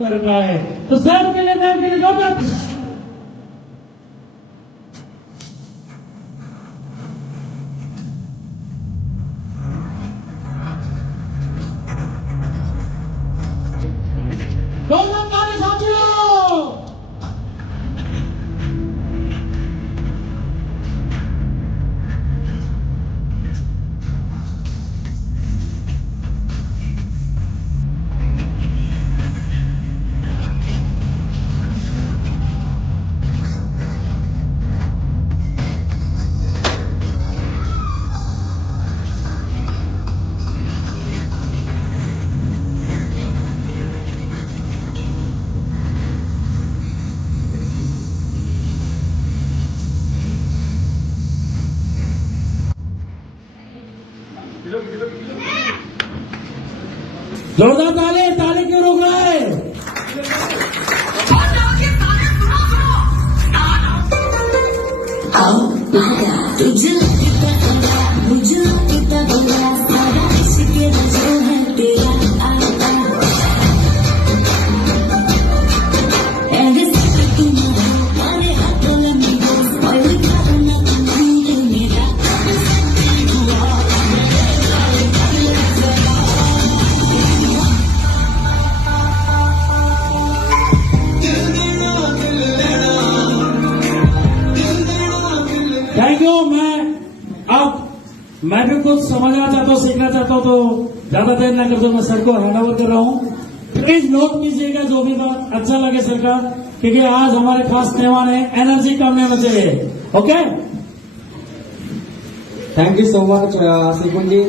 कर रहा है। तो सर के लिए मैं मेरे जोरदार ताली साथियों। जोरदार ताली, ताली क्यों रोक रहा है? तुझे मुझे कितना बंगला सारा इसके जो है तेरा आता ऐसे तुम्हारे हाथों में कोई खाना नहीं मेरा थैंक यू। मैं भी कुछ समझना चाहता हूँ, सीखना चाहता हूँ, तो ज्यादा देर ना कर दो, मैं सर को हैंड ओवर कर रहा हूँ। प्लीज नोट कीजिएगा जो भी बात अच्छा लगे सर का, क्योंकि आज हमारे खास मेहमान है, एनर्जी कम नहीं बचे। Okay, thank you so much Sikun ji.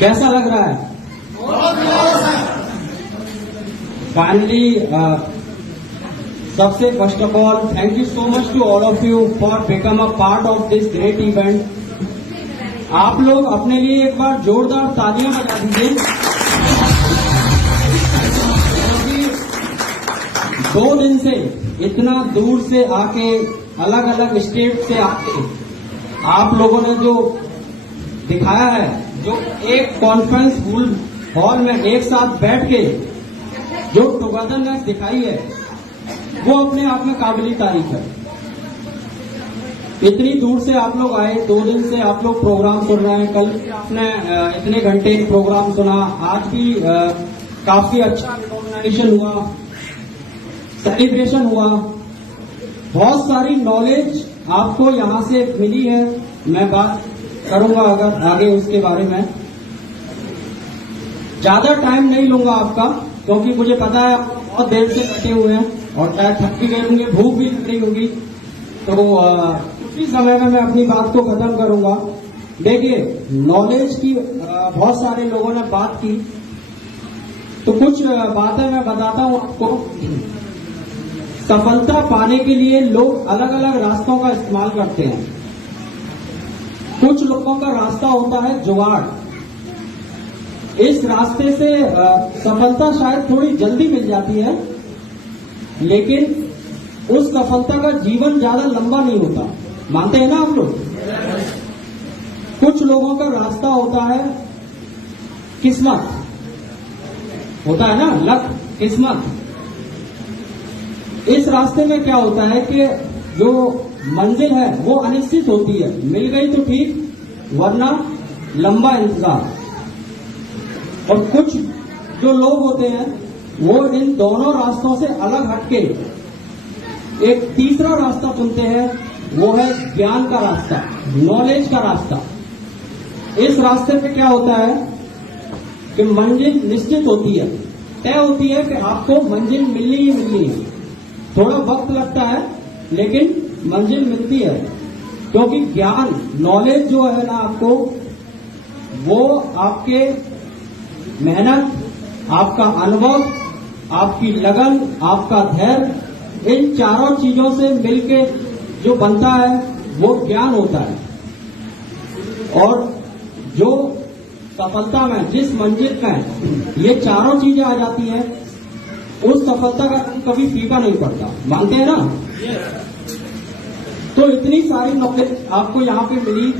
कैसा लग रहा है? फाइनली सबसे first of all thank you so much to all of you for become a part of this great event. आप लोग अपने लिए एक बार जोरदार तालियां बजा दीजिए। 2 दिन से इतना दूर से आके, अलग अलग स्टेट से आके आप लोगों ने जो दिखाया है, जो एक कॉन्फ्रेंस हॉल में एक साथ बैठ के जो टुगेदरनेस दिखाई है, वो अपने आप में काबिल तारीफ है। इतनी दूर से आप लोग आए, 2 दिन से आप लोग प्रोग्राम सुन रहे हैं। कल आपने इतने घंटे प्रोग्राम सुना, आज भी काफी अच्छा रिकॉग्निशन हुआ, सेलिब्रेशन हुआ, बहुत सारी नॉलेज आपको यहाँ से मिली है। मैं बात करूंगा अगर आगे उसके बारे में। ज्यादा टाइम नहीं लूंगा आपका, क्योंकि मुझे पता है आप बहुत देर से बैठे हुए हैं और शायद थक भी गए होंगे, भूख भी लग रही होगी, तो कुछ ही समय में मैं अपनी बात को खत्म करूंगा। देखिए, नॉलेज की बहुत सारे लोगों ने बात की, तो कुछ बातें मैं बताता हूं आपको। सफलता पाने के लिए लोग अलग अलग रास्तों का इस्तेमाल करते हैं। कुछ लोगों का रास्ता होता है जुगाड़। इस रास्ते से सफलता शायद थोड़ी जल्दी मिल जाती है, लेकिन उस सफलता का जीवन ज्यादा लंबा नहीं होता। मानते हैं ना आप लोग? कुछ लोगों का रास्ता होता है किस्मत, होता है ना, लक, किस्मत। इस रास्ते में क्या होता है कि जो मंजिल है वो अनिश्चित होती है, मिल गई तो ठीक, वरना लंबा इंतजार। और कुछ जो लोग होते हैं वो इन दोनों रास्तों से अलग हटके एक तीसरा रास्ता चुनते हैं, वो है ज्ञान का रास्ता, नॉलेज का रास्ता। इस रास्ते पे क्या होता है कि मंजिल निश्चित होती है, तय होती है कि आपको मंजिल मिलनी ही मिलनी है। थोड़ा वक्त लगता है, लेकिन मंजिल मिलती है, क्योंकि ज्ञान, नॉलेज जो है ना आपको, वो आपके मेहनत, आपका अनुभव, आपकी लगन, आपका धैर्य, इन चारों चीजों से मिलके जो बनता है वो ज्ञान होता है। और जो सफलता में, जिस मंजिल में ये चारों चीजें आ जाती हैं, उस सफलता का कभी फीका नहीं पड़ता। मानते हैं ना? तो इतनी सारी नॉलेज आपको यहाँ पे मिली,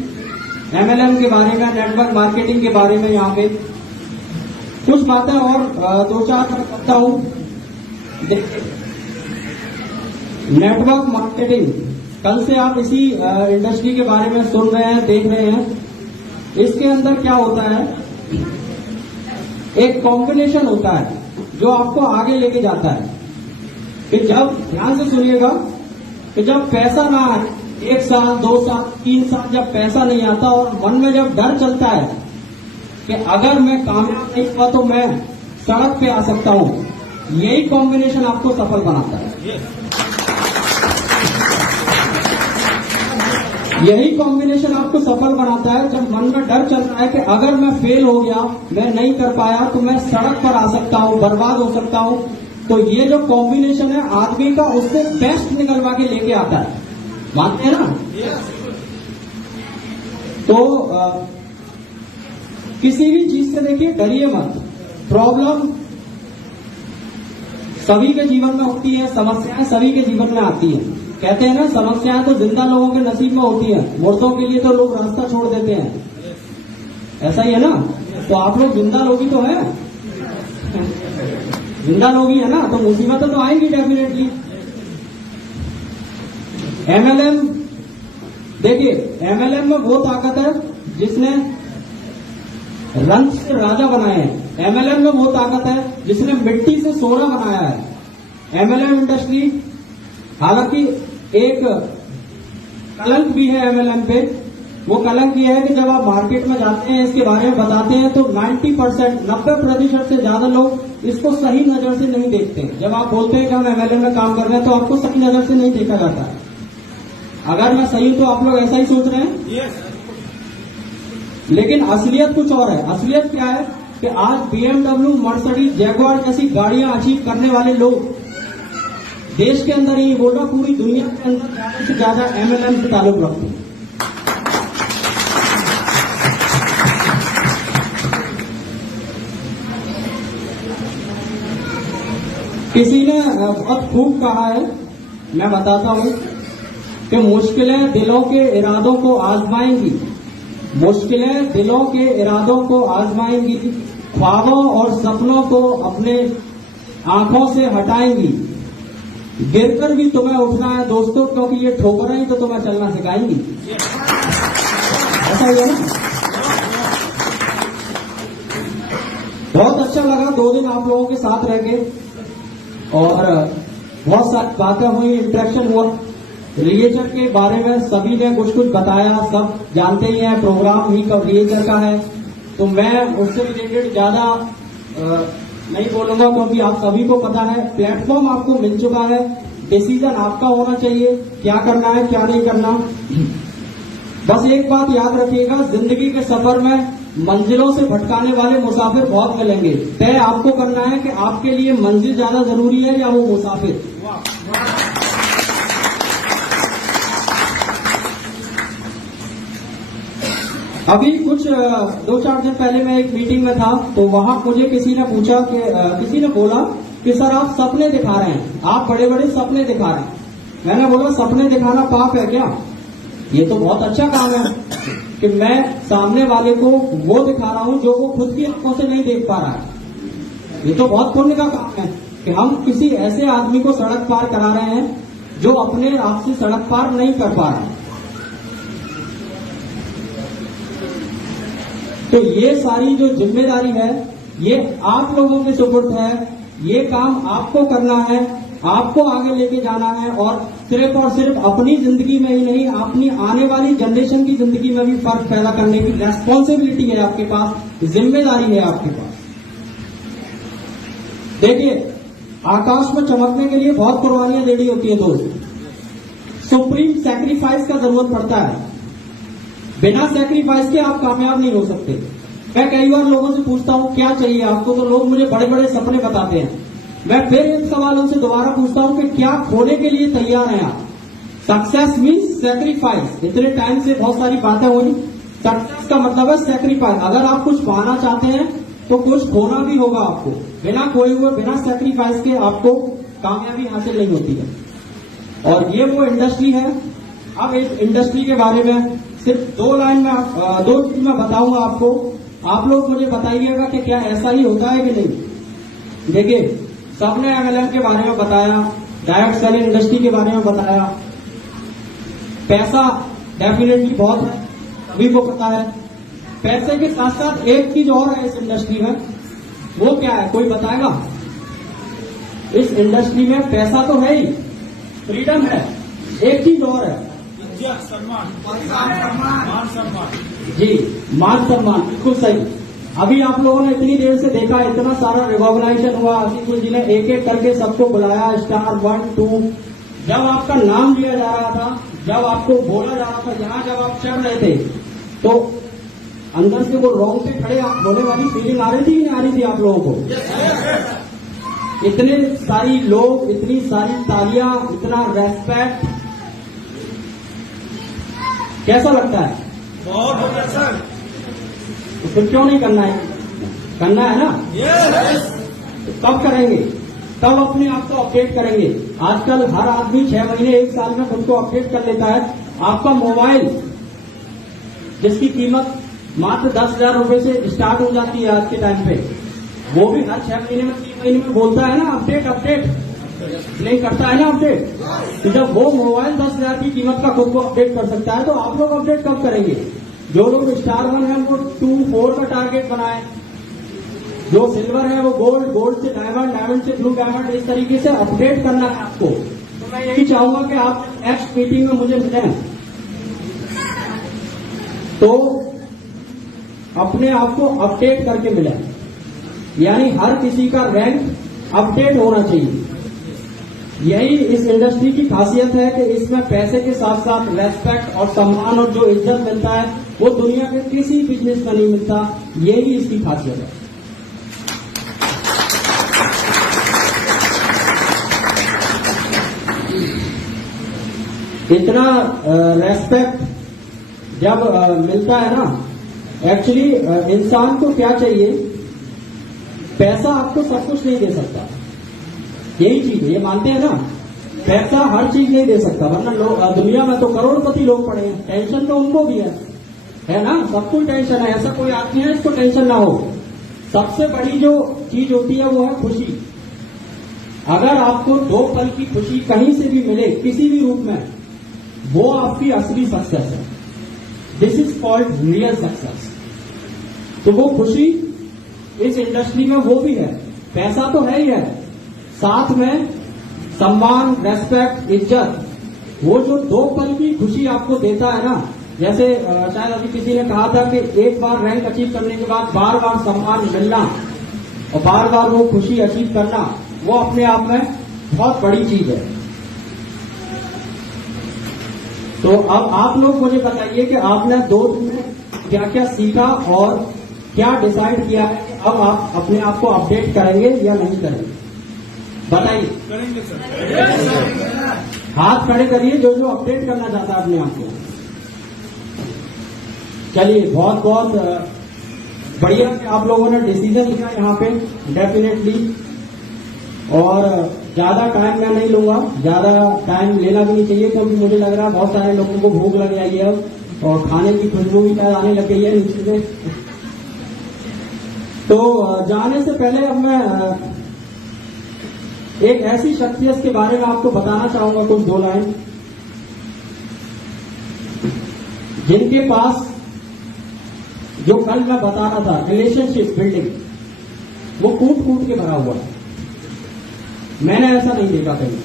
MLM के बारे में, नेटवर्क मार्केटिंग के बारे में यहाँ पे। कुछ बातें और दो चार करता हूं। नेटवर्क मार्केटिंग, कल से आप इसी इंडस्ट्री के बारे में सुन रहे हैं, देख रहे हैं। इसके अंदर क्या होता है, एक कॉम्बिनेशन होता है जो आपको आगे लेके जाता है। कि जब, ध्यान से सुनिएगा, कि जब पैसा ना आए, 1 साल 2 साल 3 साल जब पैसा नहीं आता और मन में जब डर चलता है कि अगर मैं कामयाब नहीं हुआ तो मैं सड़क पे आ सकता हूं, यही कॉम्बिनेशन आपको सफल बनाता है। यही कॉम्बिनेशन आपको सफल बनाता है जब मन में डर चलता है कि अगर मैं फेल हो गया, मैं नहीं कर पाया, तो मैं सड़क पर आ सकता हूं, बर्बाद हो सकता हूं। तो ये जो कॉम्बिनेशन है आदमी का, उससे बेस्ट निकलवा के लेके आता है। मानते हैं ना? तो किसी भी चीज से देखिए डरिए मत। प्रॉब्लम सभी के जीवन में होती है, समस्याएं सभी के जीवन में आती है। कहते हैं ना, समस्याएं तो जिंदा लोगों के नसीब में होती है, मुर्दों के लिए तो लोग रास्ता छोड़ देते हैं। ऐसा ही है ना? तो आप लोग जिंदा लोग ही तो है, जिंदा लोग ही है ना, तो मुसीबतें तो आएंगी डेफिनेटली। एमएलएम देखिए, एमएलएम में वो ताकत है जिसने रंग से राजा बनाए हैं। एमएलएम में वो ताकत है जिसने मिट्टी से सोना बनाया है। एमएलएम इंडस्ट्री, हालांकि एक कलंक भी है एमएलएम पे। वो कलंक ये है कि जब आप मार्केट में जाते हैं, इसके बारे में बताते हैं, तो 90% से ज्यादा लोग इसको सही नजर से नहीं देखते। जब आप बोलते हैं कि हम एमएलएम में काम कर रहे हैं, तो आपको सही नजर से नहीं देखा जाता। अगर मैं सही हूं तो आप लोग ऐसा ही सोच रहे हैं। लेकिन असलियत कुछ और है। असलियत क्या है कि आज BMW, मर्सिडीज, जैगुआर जैसी गाड़ियां अचीव करने वाले लोग देश के अंदर ही बोल रहा, पूरी दुनिया के अंदर ज्यादा से ज्यादा एमएलएम से ताल्लुक रखते हैं। किसी ने बहुत खूब कहा है, मैं बताता हूं कि मुश्किलें दिलों के इरादों को आजमाएंगी। मुश्किलें दिलों के इरादों को आजमाएंगी, ख्वाबों और सपनों को अपने आंखों से हटाएंगी। गिरकर भी तुम्हें उठना है दोस्तों, क्योंकि ये ठोकरें ही तो तुम्हें चलना सिखाएंगी। ऐसा ही है ना? बहुत अच्छा लगा 2 दिन आप लोगों के साथ रह के, और बहुत सारी बातें हुई, इंटरेक्शन हुआ। रिएचर के बारे में सभी ने कुछ कुछ बताया, सब जानते ही हैं, प्रोग्राम ही कब रिएचर का है, तो मैं उससे रिलेटेड ज्यादा नहीं बोलूंगा, क्योंकि आप सभी को पता है। प्लेटफॉर्म आपको मिल चुका है, डिसीजन आपका होना चाहिए, क्या करना है क्या नहीं करना। बस एक बात याद रखिएगा, जिंदगी के सफर में मंजिलों से भटकाने वाले मुसाफिर बहुत मिलेंगे। तय आपको करना है कि आपके लिए मंजिल ज्यादा जरूरी है या वो मुसाफिर। अभी कुछ 2-4 दिन पहले मैं एक मीटिंग में था, तो वहां मुझे किसी ने पूछा कि किसी ने बोला कि सर आप सपने दिखा रहे हैं, आप बड़े बड़े सपने दिखा रहे हैं। मैंने बोला सपने दिखाना पाप है क्या? ये तो बहुत अच्छा काम है कि मैं सामने वाले को वो दिखा रहा हूं जो वो खुद की आंखों से नहीं देख पा रहा है। ये तो बहुत पुण्य का काम है कि हम किसी ऐसे आदमी को सड़क पार करा रहे हैं जो अपने आप से सड़क पार नहीं कर पा रहा है। तो ये सारी जो जिम्मेदारी है, ये आप लोगों के सुपुर्द है। ये काम आपको करना है, आपको आगे लेके जाना है, और सिर्फ अपनी जिंदगी में ही नहीं, अपनी आने वाली जनरेशन की जिंदगी में भी फर्क पैदा करने की रेस्पॉन्सिबिलिटी है आपके पास, जिम्मेदारी है आपके पास। देखिए, आकाश में चमकने के लिए बहुत कुर्बानियां देनी होती है दोस्त। सुप्रीम सैक्रिफाइस का जरूरत पड़ता है। बिना सैक्रिफाइस के आप कामयाब नहीं हो सकते। मैं कई बार लोगों से पूछता हूं क्या चाहिए आपको, तो लोग मुझे बड़े बड़े सपने बताते हैं। मैं फिर एक सवाल उनसे दोबारा पूछता हूं कि क्या खोने के लिए तैयार हैं आप? Success means sacrifice. इतने टाइम से बहुत सारी बातें हो रही, सक्सेस का मतलब है सैक्रिफाइस। अगर आप कुछ पाना चाहते हैं तो कुछ खोना भी होगा आपको। बिना खोए हुए, बिना सैक्रिफाइस के आपको कामयाबी हासिल नहीं होती है। और ये वो इंडस्ट्री है। अब इस इंडस्ट्री के बारे में सिर्फ 2 लाइन में 2 चीज में बताऊंगा आपको आप लोग मुझे बताइएगा कि क्या ऐसा ही होता है कि नहीं। देखिए, सबने MLM के बारे में बताया, डायरेक्ट सेलिंग इंडस्ट्री के बारे में बताया। पैसा डेफिनेटली बहुत है, सभी को पता है। पैसे के साथ साथ एक चीज और है इस इंडस्ट्री में, वो क्या है, कोई बताएगा? इस इंडस्ट्री में पैसा तो है ही, फ्रीडम है, एक चीज और है जी, मान सम्मान। बिल्कुल सही। अभी आप लोगों ने इतनी देर से देखा, इतना सारा रिकॉग्नाइजेशन हुआ, असीफुल जी ने एक एक करके सबको बुलाया, स्टार 1 2। जब आपका नाम लिया जा रहा था, जब आपको बोला जा रहा था, यहाँ जब आप चढ़ रहे थे, तो अंदर से वो रोंग पे खड़े आप होने वाली फीलिंग आ रही थी कि नहीं आ रही थी आप लोगों को? इतने सारी लोग, इतनी सारी तालियां, इतना रेस्पेक्ट, कैसा लगता है? बहुत बढ़िया सर। तो फिर क्यों नहीं करना है? करना है ना? तो कब करेंगे? तब अपने आप को अपडेट करेंगे। आजकल हर आदमी 6 महीने 1 साल में खुद को अपडेट कर लेता है। आपका मोबाइल जिसकी कीमत मात्र 10,000 रुपए से स्टार्ट हो जाती है आज के टाइम पे, वो भी हर 6 महीने में 3 महीने में बोलता है ना अपडेट अपडेट, नहीं करता है ना अपडेट। तो जब वो मोबाइल 10,000 की कीमत का खुद को अपडेट कर सकता है, तो आप लोग अपडेट कब करेंगे? जो लोग स्टार 1 है वो 2 4 का टारगेट बनाए, जो सिल्वर है वो गोल्ड, गोल्ड से डायमंड, डायमंड से ब्लू डायमंड, इस तरीके से अपडेट करना है आपको। तो मैं यही चाहूंगा कि आप नेक्स्ट मीटिंग में मुझे मिलें तो अपने आप को अपडेट करके मिले, यानी हर किसी का रैंक अपडेट होना चाहिए। यही इस इंडस्ट्री की खासियत है कि इसमें पैसे के साथ साथ रेस्पेक्ट और सम्मान और जो इज्जत मिलता है वो दुनिया के किसी बिजनेस में नहीं मिलता। यही इसकी खासियत है। इतना रेस्पेक्ट जब मिलता है ना, एक्चुअली इंसान को क्या चाहिए? पैसा आपको सब कुछ नहीं दे सकता, यही चीज है, ये मानते हैं ना? पैसा हर चीज नहीं दे सकता, वरना लोग दुनिया में तो करोड़पति लोग पड़े हैं, टेंशन तो उनको भी है ना? सबको टेंशन है, ऐसा कोई आदमी है इसको टेंशन ना हो। सबसे बड़ी जो चीज होती है वो है खुशी। अगर आपको 2 पल की खुशी कहीं से भी मिले, किसी भी रूप में, वो आपकी असली सक्सेस है। This is called real success. तो वो खुशी इस इंडस्ट्री में वो भी है, पैसा तो है ही है, साथ में सम्मान, रेस्पेक्ट, इज्जत। वो जो 2 पल की खुशी आपको देता है ना, जैसे शायद अभी किसी ने कहा था कि एक बार रैंक अचीव करने के बाद बार बार सम्मान मिलना और बार बार वो खुशी अचीव करना, वो अपने आप में बहुत बड़ी चीज है। तो अब आप लोग मुझे बताइए कि आपने 2 दिन में क्या क्या सीखा और क्या डिसाइड किया है कि अब आप अपने आप को अपडेट करेंगे या नहीं करेंगे? बताइए। करेंगे सर। हाथ खड़े करिए जो जो अपडेट करना चाहता है अपने आप को। चलिए, बहुत बहुत बढ़िया कि आप लोगों ने डिसीजन लिया यहाँ पे, डेफिनेटली। और ज्यादा टाइम मैं नहीं लूंगा, ज्यादा टाइम लेना भी नहीं चाहिए, क्योंकि मुझे लग रहा है बहुत सारे लोगों को भूख लग गई है और खाने की खुशबू भी शायद आने लग गई है नीचे से। तो जाने से पहले अब मैं एक ऐसी शख्सियत के बारे में आपको बताना चाहूंगा, कुछ 2 लाइन, जिनके पास जो कल मैं बता रहा था रिलेशनशिप बिल्डिंग, वो कूट कूट के भरा हुआ है। मैंने ऐसा नहीं देखा कहीं।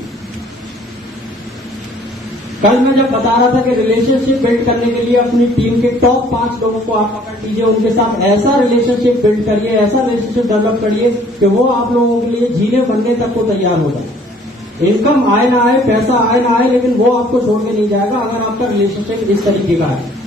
कल मैं जब बता रहा था कि रिलेशनशिप बिल्ड करने के लिए अपनी टीम के टॉप 5 लोगों को आप पकड़ लीजिए, उनके साथ ऐसा रिलेशनशिप बिल्ड करिए, ऐसा रिलेशनशिप डेवलप करिए कि वो आप लोगों के लिए जीने बनने तक को तैयार हो जाए। इनकम आए ना आए, पैसा आए ना आए, लेकिन वो आपको छोड़ के नहीं जाएगा अगर आपका रिलेशनशिप इस तरीके का है।